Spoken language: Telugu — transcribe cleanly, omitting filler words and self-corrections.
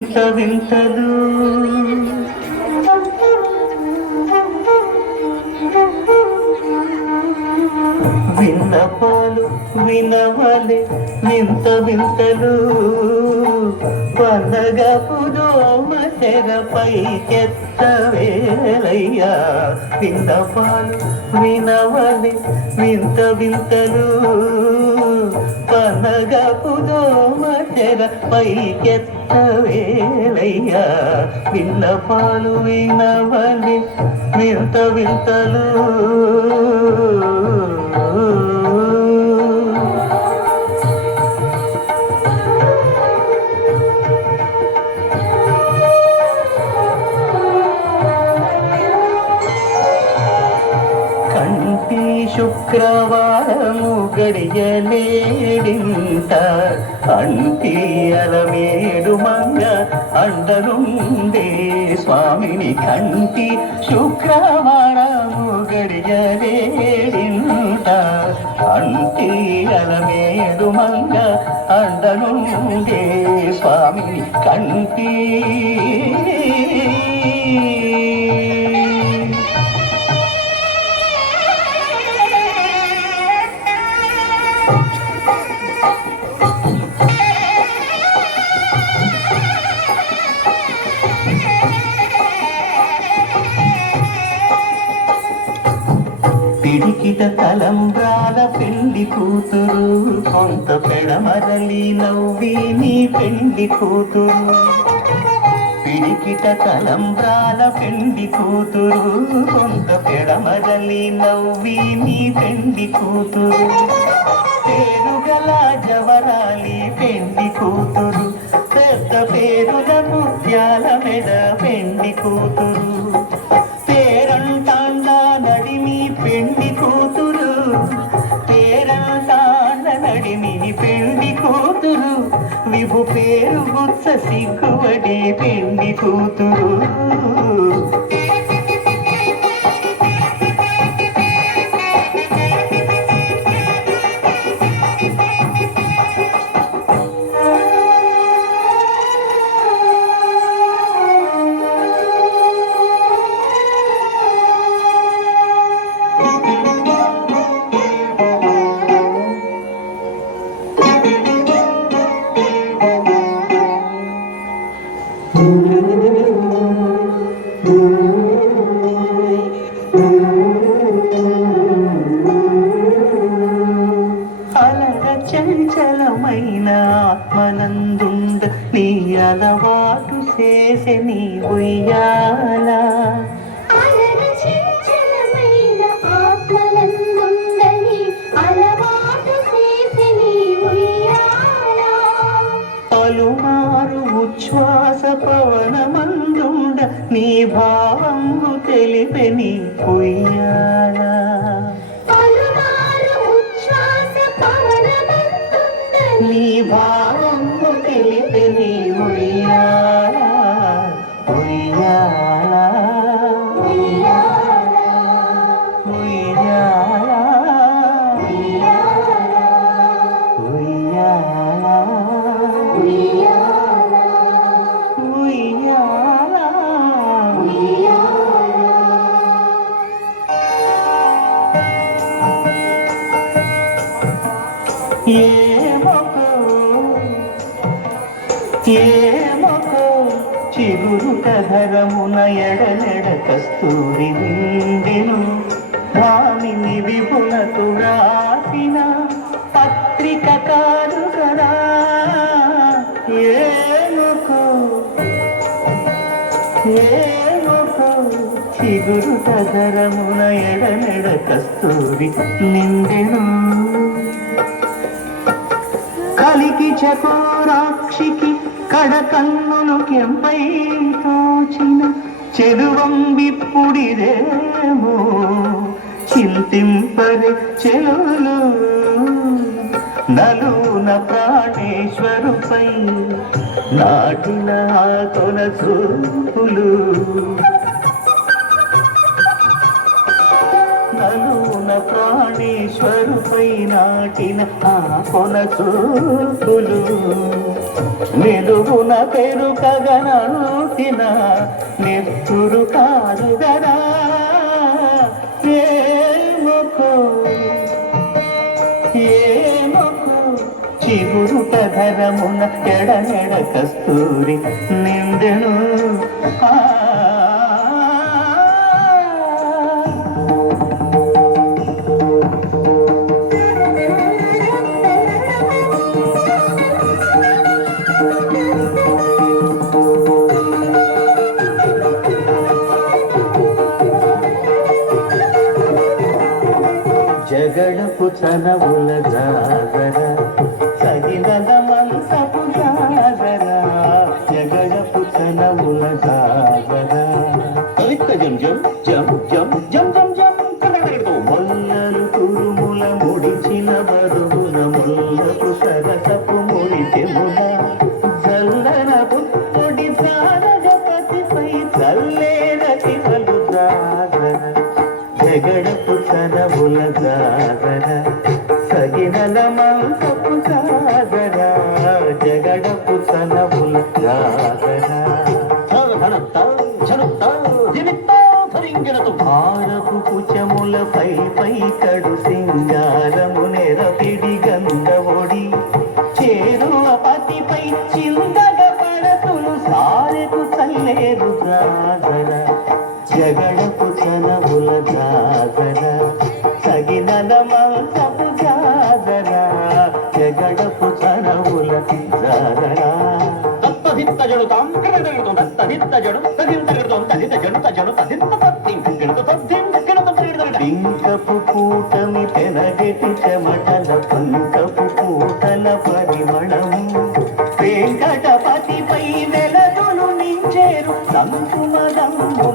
వింతలు విన్నపాలు వినవలే వింత వింతలు పండగపు దోమ తెరపై చెత్తవేలయ్యా విన్నపాలు వినవలే వింత వింతలు పండగపు దోమ తెరపై చెత్తవేలయ్యా విన్నపాలు వినవలే వింత వింతలు శుక్రవారము గడియలేడింత అంటి అలమేడు మంగ అండనుండే స్వామిని కంటి శుక్రవారము గడియలేడింత అంటి అలమేడు మంగ అండనుండే స్వామిని కంటి పిడికిట తలంబ్రాల పెళ్లి కూతురు కొంత పెడమరలి నవ్వి నీ పెళ్లి కూతురు పిడికిట తలంబ్రాల పెళ్లి కూతురు కొంత పెడమరలి నవ్వి నీ పెళ్లి కూతురు పేరుగల జవరాలి పెళ్లి కూతురు పెద్ద పేరుల ముత్యాల మెడ పెళ్లి కూతురు పెళ్లి కూతురు పేరంటాళ్ళ నడిమి పెళ్లి కూతురు విభు పేరు గుచ్చ సిగ్గువడి పెళ్లి కూతురు చంచలమైన ఆత్మనందుంద నీ అలవాటు చేసే నీ ఉయ్యాల పలుమారు ఉచ్ఛ్వాస పవనమందుండ నీ భావంగు తెలిపే నీ ఉయ్యాల నీ భావము తెలిపే నీ ఉయ్యాల ఉయ్యాల ఉయ్యాల ఉయ్యాల ఉయ్యాల ఏమకో చిగురు కధరమున ఎడనెడ కస్తూరి నిండెను భామిని విపులతు రాసిన పత్రిక కాదు కదా ఏమకో చిగురు కధరమున ఎడనెడ కస్తూరి నిండెను కలికి చకోరాక్షికి కడకన్నులు కెంపై తోచిన చెరువం విప్పుడిదేమో చింతింపరి చెలులు నలున ప్రాణేశ్వరుపై నాటిన కొన చూపులు నలున ప్రాణేశ్వరుపై నాటిన కొన చూపులు నిలువున పెరుకగనంటిన నెత్తురు కాదుగరా ఏమొకు చిగురుట ధరమున ఎడనెడ కస్తూరి నిండెను జగడపు చనవుల జాగర సగినద మంసపు జాగర జగడపు చనవుల జాగర కవిత్త జం జం జం జం జం జం జం మొల్లలు కురుముల ముడిచిన బరువున ముల్లపు సరసపు ముడిచెముల జల్లన పుత్తొడి జారగపతిపై చల్లేరటి పలు జాగర జగడపు చనవుల జాగర సగినల మంసపు జాగర జగడపు చనవుల జాగర భారపు కుచముల పై పై కడు సింగారము నెరపిడి గంధవొడి చేరువ పతిపై చిందగ పడతులు సారెకు చల్లేరు జాగర జగడపు చనవుల జాగర సగినల మంసపు జాగర జగడపు చనవుల జాగర తత్వహిత్త జడు తాంకరగడు తత్వహిత్త జడు తదింతగడు తదిత జడు తజడు తదింత తత్తింకడు తద్దింకడు పింకపు కూటమి పెనగెటి చెమటల పంకపు కూటల పరిమళము వెంకటపతిపై వెలదులు నించేరు సంకుమదము